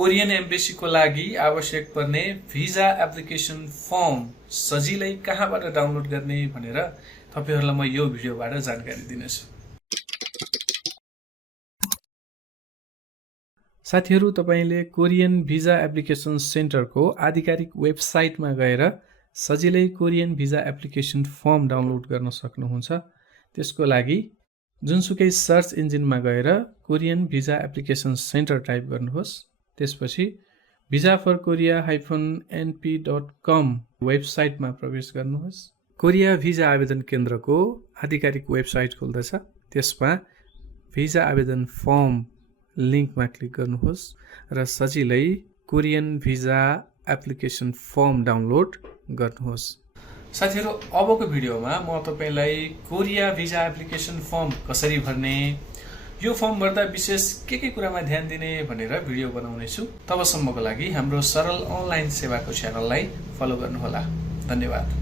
Korean एम्बेसीको लागि आवश्यक पर्ने भिजा एप्लिकेसन फर्म सजिलै कहाँबाट डाउनलोड गर्ने भनेर तपाईहरुलाई म यो भिडियोबाट जानकारी दिनेछु। साथीहरु, तपाईले कोरियन भिजा एप्लिकेसन सेन्टरको आधिकारिक वेबसाइटमा गएर सजिलै Korean visa application form download गर्न सक्नुहुन्छ। त्यसको लागि जुनसुकै सर्च इन्जिनमा गएर Korean visa application centre type गर्नुहोस्। त्यसपछि visaforkorea-np.com वेबसाइटमा प्रवेश गर्नुहोस्। कोरिया भिजा आवेदन केन्द्रको आधिकारिक वेबसाइट खुल्दछ। त्यसमा भिजा आवेदन फर्म लिंकमा क्लिक गर्नुहोस् र सजिलै Korean visa application form download गर्नुहोस्। साथीहरु, अबको भिडियोमा म तपाईलाई कोरिया भिजा एप्लिकेसन फर्म कसरी भर्ने, यो फर्म भर्दा विशेष के कुरामा ध्यान दिने भनेर भिडियो बनाउने छु। तबसम्मको लागि हाम्रो सरल अनलाइन सेवाको च्यानललाई फलो गर्नुहोला। धन्यवाद।